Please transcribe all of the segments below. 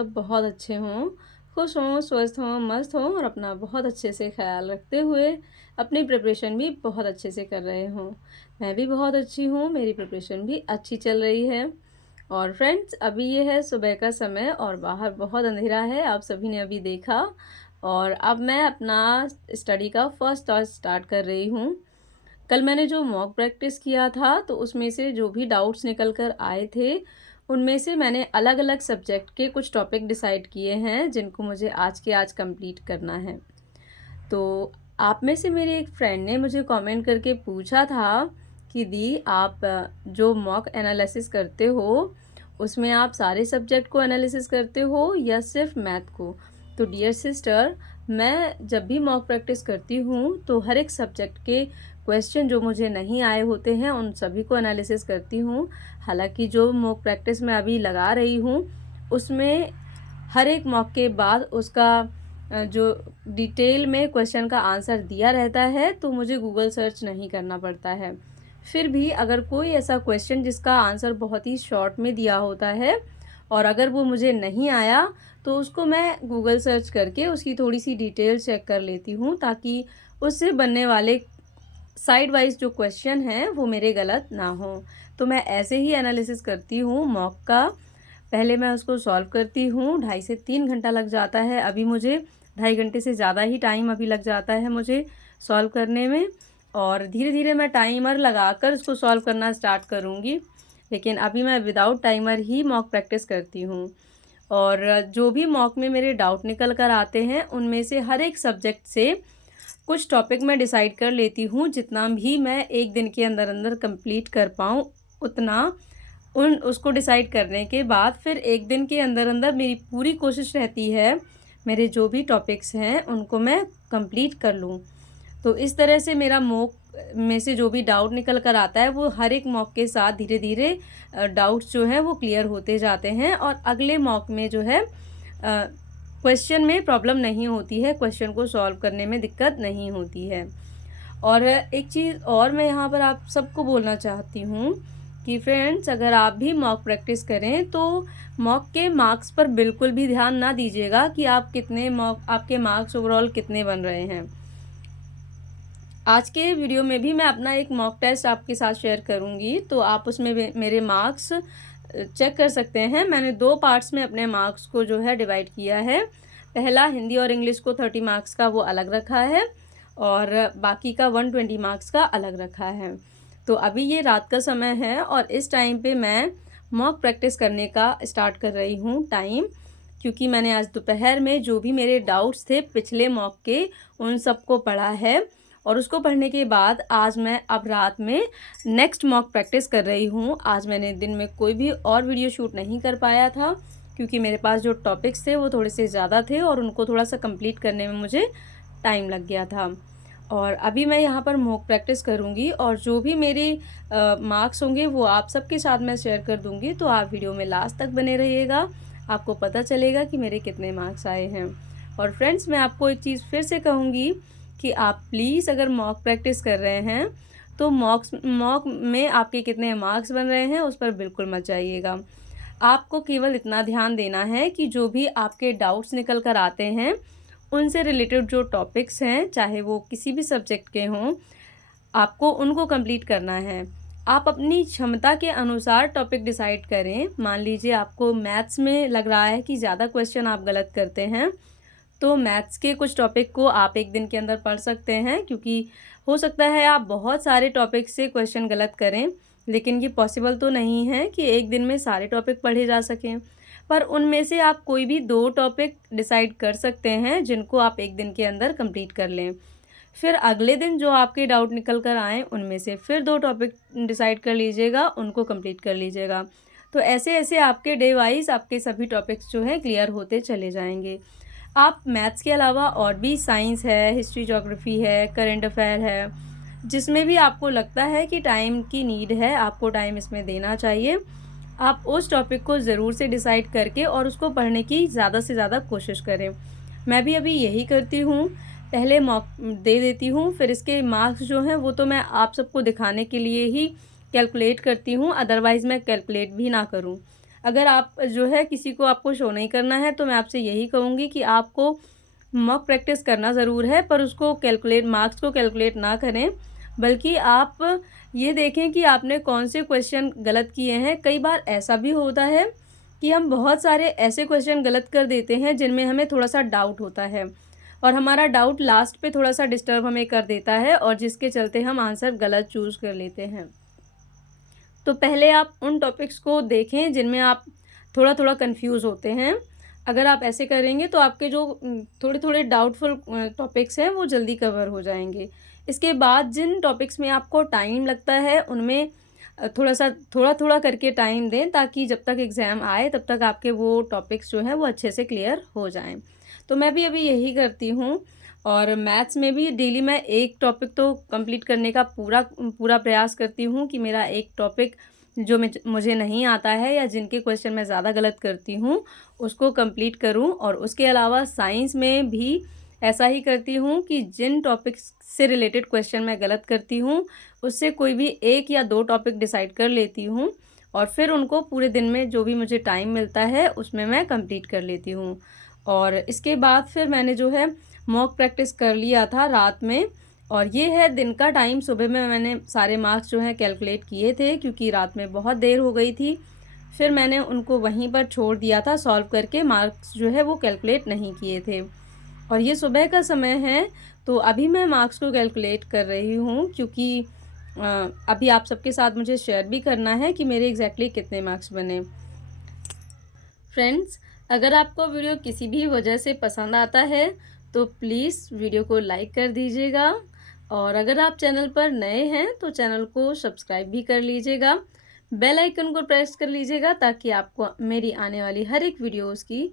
सब बहुत अच्छे हों, खुश हों, स्वस्थ हों, मस्त हों और अपना बहुत अच्छे से ख़्याल रखते हुए अपनी प्रिपरेशन भी बहुत अच्छे से कर रहे हों। मैं भी बहुत अच्छी हूँ, मेरी प्रिपरेशन भी अच्छी चल रही है। और फ्रेंड्स, अभी ये है सुबह का समय और बाहर बहुत अंधेरा है, आप सभी ने अभी देखा। और अब मैं अपना स्टडी का फर्स्ट टास्क स्टार्ट कर रही हूँ। कल मैंने जो मॉक प्रैक्टिस किया था तो उसमें से जो भी डाउट्स निकल कर आए थे, उनमें से मैंने अलग-अलग सब्जेक्ट के कुछ टॉपिक डिसाइड किए हैं जिनको मुझे आज के आज कंप्लीट करना है। तो आप में से मेरी एक फ्रेंड ने मुझे कमेंट करके पूछा था कि दी आप जो मॉक एनालिसिस करते हो, उसमें आप सारे सब्जेक्ट को एनालिसिस करते हो या सिर्फ मैथ को? तो डियर सिस्टर, मैं जब भी मॉक प्रैक्टिस करती हूँ तो हर एक सब्जेक्ट के क्वेश्चन जो मुझे नहीं आए होते हैं उन सभी को एनालिसिस करती हूँ। हालाँकि जो मॉक प्रैक्टिस मैं अभी लगा रही हूँ, उसमें हर एक मॉक के बाद उसका जो डिटेल में क्वेश्चन का आंसर दिया रहता है, तो मुझे गूगल सर्च नहीं करना पड़ता है। फिर भी अगर कोई ऐसा क्वेश्चन जिसका आंसर बहुत ही शॉर्ट में दिया होता है और अगर वो मुझे नहीं आया, तो उसको मैं गूगल सर्च करके उसकी थोड़ी-सी डिटेल चेक कर लेती हूँ, ताकि उससे बनने वाले साइड वाइज़ जो क्वेश्चन हैं, वो मेरे गलत ना हों। तो मैं ऐसे ही एनालिसिस करती हूँ मॉक का। पहले मैं उसको सॉल्व करती हूँ, 2.5 से 3 घंटा लग जाता है। अभी मुझे 2.5 घंटे से ज़्यादा ही टाइम अभी लग जाता है मुझे सॉल्व करने में, और धीरे-धीरे मैं टाइमर लगाकर उसको सॉल्व करना स्टार्ट करूँगी। लेकिन अभी मैं विदाउट टाइमर ही मॉक प्रैक्टिस करती हूँ। और जो भी मॉक में मेरे डाउट निकल कर आते हैं, उनमें से हर एक सब्जेक्ट से कुछ टॉपिक मैं डिसाइड कर लेती हूँ, जितना भी मैं 1 दिन के अंदर-अंदर कंप्लीट कर पाऊँ, उतना उन उसको डिसाइड करने के बाद फिर 1 दिन के अंदर-अंदर मेरी पूरी कोशिश रहती है, मेरे जो भी टॉपिक्स हैं, उनको मैं कंप्लीट कर लूँ। तो इस तरह से मेरा मॉक में से जो भी डाउट निकल कर आता है, वो हर एक मॉक के साथ धीरे-धीरे डाउट्स जो हैं, वो क्लियर होते जाते हैं और अगले मॉक में जो है क्वेश्चन में प्रॉब्लम नहीं होती है, क्वेश्चन को सॉल्व करने में दिक्कत नहीं होती है। और एक चीज़ और मैं यहाँ पर आप सबको बोलना चाहती हूँ कि फ्रेंड्स, अगर आप भी मॉक प्रैक्टिस करें तो मॉक के मार्क्स पर बिल्कुल भी ध्यान ना दीजिएगा कि आप कितने मॉक आपके मार्क्स ओवरऑल कितने बन रहे हैं। आज के वीडियो में भी मैं अपना एक मॉक टेस्ट आपके साथ शेयर करूँगी, तो आप उसमें मेरे मार्क्स चेक कर सकते हैं। मैंने 2 पार्ट्स में अपने मार्क्स को जो है डिवाइड किया है। पहला हिंदी और इंग्लिश को 30 मार्क्स का वो अलग रखा है और बाकी का 120 मार्क्स का अलग रखा है। तो अभी ये रात का समय है और इस टाइम पे मैं मॉक प्रैक्टिस करने का स्टार्ट कर रही हूँ टाइम, क्योंकि मैंने आज दोपहर में जो भी मेरे डाउट्स थे पिछले मॉक के, उन सबको पढ़ा है और उसको पढ़ने के बाद आज मैं अब रात में नेक्स्ट मॉक प्रैक्टिस कर रही हूँ। आज मैंने दिन में कोई भी और वीडियो शूट नहीं कर पाया था, क्योंकि मेरे पास जो टॉपिक्स थे वो थोड़े से ज़्यादा थे और उनको थोड़ा सा कंप्लीट करने में मुझे टाइम लग गया था। और अभी मैं यहाँ पर मॉक प्रैक्टिस करूँगी और जो भी मेरे मार्क्स होंगे वो आप सबके साथ मैं शेयर कर दूँगी, तो आप वीडियो में लास्ट तक बने रहिएगा, आपको पता चलेगा कि मेरे कितने मार्क्स आए हैं। और फ्रेंड्स, मैं आपको एक चीज़ फिर से कहूँगी कि आप प्लीज़ अगर मॉक प्रैक्टिस कर रहे हैं तो मॉक में आपके कितने मार्क्स बन रहे हैं उस पर बिल्कुल मत जाइएगा। आपको केवल इतना ध्यान देना है कि जो भी आपके डाउट्स निकल कर आते हैं, उनसे रिलेटेड जो टॉपिक्स हैं, चाहे वो किसी भी सब्जेक्ट के हों, आपको उनको कंप्लीट करना है। आप अपनी क्षमता के अनुसार टॉपिक डिसाइड करें। मान लीजिए आपको मैथ्स में लग रहा है कि ज़्यादा क्वेश्चन आप गलत करते हैं, तो मैथ्स के कुछ टॉपिक को आप 1 दिन के अंदर पढ़ सकते हैं, क्योंकि हो सकता है आप बहुत सारे टॉपिक से क्वेश्चन गलत करें, लेकिन ये पॉसिबल तो नहीं है कि 1 दिन में सारे टॉपिक पढ़े जा सकें। पर उनमें से आप कोई भी 2 टॉपिक डिसाइड कर सकते हैं जिनको आप 1 दिन के अंदर कंप्लीट कर लें। फिर अगले दिन जो आपके डाउट निकल कर आएँ, उनमें से फिर 2 टॉपिक डिसाइड कर लीजिएगा, उनको कंप्लीट कर लीजिएगा। तो ऐसे-ऐसे आपके डे वाइज़ आपके सभी टॉपिक्स जो हैं क्लियर होते चले जाएँगे। आप मैथ्स के अलावा और भी साइंस है, हिस्ट्री, ज्योग्राफी है, करंट अफेयर है, जिसमें भी आपको लगता है कि टाइम की नीड है, आपको टाइम इसमें देना चाहिए, आप उस टॉपिक को ज़रूर से डिसाइड करके और उसको पढ़ने की ज़्यादा से ज़्यादा कोशिश करें। मैं भी अभी यही करती हूँ, पहले मॉक दे देती हूँ, फिर इसके मार्क्स जो हैं वो तो मैं आप सबको दिखाने के लिए ही कैलकुलेट करती हूँ, अदरवाइज़ मैं कैलकुलेट भी ना करूँ। अगर आप जो है किसी को आपको शो नहीं करना है तो मैं आपसे यही कहूँगी कि आपको मॉक प्रैक्टिस करना ज़रूर है, पर उसको कैलकुलेट मार्क्स को कैलकुलेट ना करें, बल्कि आप ये देखें कि आपने कौन से क्वेश्चन गलत किए हैं। कई बार ऐसा भी होता है कि हम बहुत सारे ऐसे क्वेश्चन गलत कर देते हैं जिनमें हमें थोड़ा-सा डाउट होता है और हमारा डाउट लास्ट पे थोड़ा-सा डिस्टर्ब हमें कर देता है और जिसके चलते हम आंसर गलत चूज़ कर लेते हैं। तो पहले आप उन टॉपिक्स को देखें जिनमें आप थोड़ा-थोड़ा कन्फ्यूज़ होते हैं। अगर आप ऐसे करेंगे तो आपके जो थोड़े-थोड़े डाउटफुल टॉपिक्स हैं वो जल्दी कवर हो जाएँगे। इसके बाद जिन टॉपिक्स में आपको टाइम लगता है उनमें थोड़ा-थोड़ा करके टाइम दें, ताकि जब तक एग्ज़ाम आए तब तक आपके वो टॉपिक्स जो हैं वो अच्छे से क्लियर हो जाएँ। तो मैं भी अभी यही करती हूँ और मैथ्स में भी डेली मैं एक टॉपिक तो कंप्लीट करने का पूरा प्रयास करती हूँ कि मेरा एक टॉपिक जो मुझे नहीं आता है या जिनके क्वेश्चन मैं ज़्यादा गलत करती हूँ उसको कंप्लीट करूँ। और उसके अलावा साइंस में भी ऐसा ही करती हूँ कि जिन टॉपिक्स से रिलेटेड क्वेश्चन मैं गलत करती हूँ उससे कोई भी 1 या 2 टॉपिक डिसाइड कर लेती हूँ और फिर उनको पूरे दिन में जो भी मुझे टाइम मिलता है उसमें मैं कंप्लीट कर लेती हूँ। और इसके बाद फिर मैंने जो है मॉक प्रैक्टिस कर लिया था रात में, और ये है दिन का टाइम। सुबह में मैंने सारे मार्क्स जो हैं कैलकुलेट किए थे क्योंकि रात में बहुत देर हो गई थी। फिर मैंने उनको वहीं पर छोड़ दिया था सॉल्व करके, मार्क्स जो है वो कैलकुलेट नहीं किए थे। और ये सुबह का समय है तो अभी मैं मार्क्स को कैलकुलेट कर रही हूँ क्योंकि अभी आप सबके साथ मुझे शेयर भी करना है कि मेरे एग्जैक्टली कितने मार्क्स बने। फ्रेंड्स, अगर आपको वीडियो किसी भी वजह से पसंद आता है तो प्लीज़ वीडियो को लाइक कर दीजिएगा, और अगर आप चैनल पर नए हैं तो चैनल को सब्सक्राइब भी कर लीजिएगा। बेल आइकन को प्रेस कर लीजिएगा ताकि आपको मेरी आने वाली हर एक वीडियोस की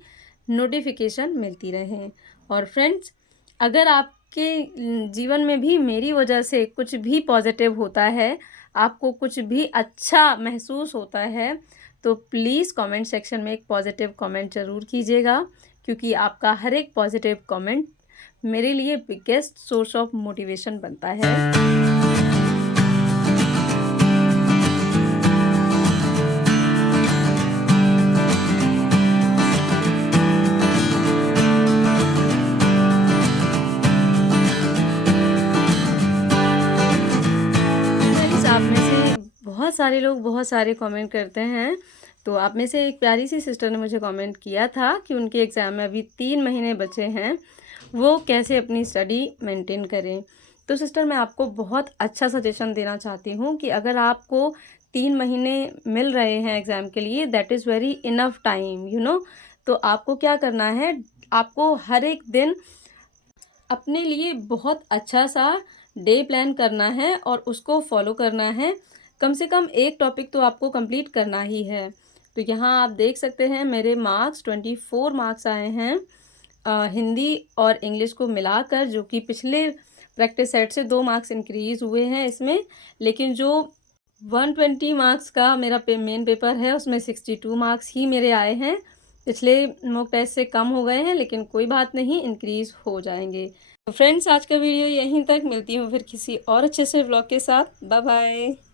नोटिफिकेशन मिलती रहे। और फ्रेंड्स, अगर आपके जीवन में भी मेरी वजह से कुछ भी पॉजिटिव होता है, आपको कुछ भी अच्छा महसूस होता है, तो प्लीज़ कमेंट सेक्शन में एक पॉजिटिव कमेंट ज़रूर कीजिएगा, क्योंकि आपका हर एक पॉजिटिव कमेंट मेरे लिए बिगेस्ट सोर्स ऑफ मोटिवेशन बनता है। आप में से बहुत सारे लोग बहुत सारे कमेंट करते हैं, तो आप में से एक प्यारी सी सिस्टर ने मुझे कमेंट किया था कि उनके एग्ज़ाम में अभी 3 महीने बचे हैं, वो कैसे अपनी स्टडी मेंटेन करें। तो सिस्टर, मैं आपको बहुत अच्छा सजेशन देना चाहती हूँ कि अगर आपको 3 महीने मिल रहे हैं एग्ज़ाम के लिए, that is very enough time, you know. तो आपको क्या करना है, आपको हर एक दिन अपने लिए बहुत अच्छा सा डे प्लान करना है और उसको फॉलो करना है। कम से कम एक टॉपिक तो आपको कंप्लीट करना ही है। तो यहाँ आप देख सकते हैं मेरे मार्क्स 24 मार्क्स आए हैं हिंदी और इंग्लिश को मिलाकर, जो कि पिछले प्रैक्टिस सेट से 2 मार्क्स इंक्रीज़ हुए हैं इसमें। लेकिन जो 120 मार्क्स का मेरा मेन पेपर है उसमें 62 मार्क्स ही मेरे आए हैं। पिछले मॉक टेस्ट से कम हो गए हैं, लेकिन कोई बात नहीं, इंक्रीज़ हो जाएंगे। तो फ्रेंड्स, आज का वीडियो यहीं तक, मिलती हूँ फिर किसी और अच्छे से व्लॉग के साथ। Bye bye.